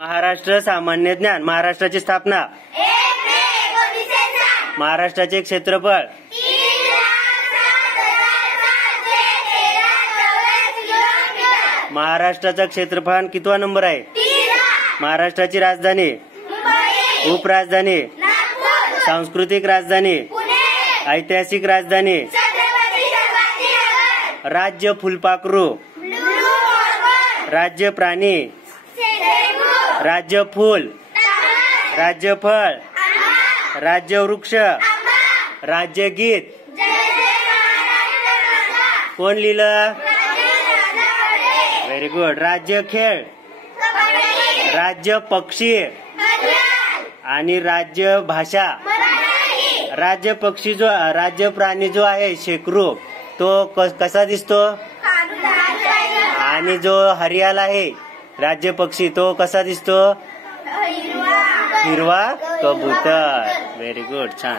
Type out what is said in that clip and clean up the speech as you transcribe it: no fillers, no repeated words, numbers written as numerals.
महाराष्ट्र सामान्य ज्ञान. महाराष्ट्राची स्थापना. महाराष्ट्राचे क्षेत्रफळ. महाराष्ट्राचा क्षेत्रफळ कितवा नंबर आहे? महाराष्ट्राची राजधानी. उपराजधानी. सांस्कृतिक राजधानी. ऐतिहासिक राजधानी. राज्य फुलपाखरू. राज्य प्राणी. राज्य फूल. राज्य फळ. राज्य वृक्ष. राज्य गीत. कोण लिहिलं? Very good. राज्य खेळ. राज्य पक्षी आणि राज्य भाषा. राज्य पक्षी जो राज्य प्राणी जो आहे शेकरू तो कसा दिसतो? आणि जो हरियाला आहे राज्य पक्षी तो कसा दिसतो? हिरवा कबूतर. Very good. छान.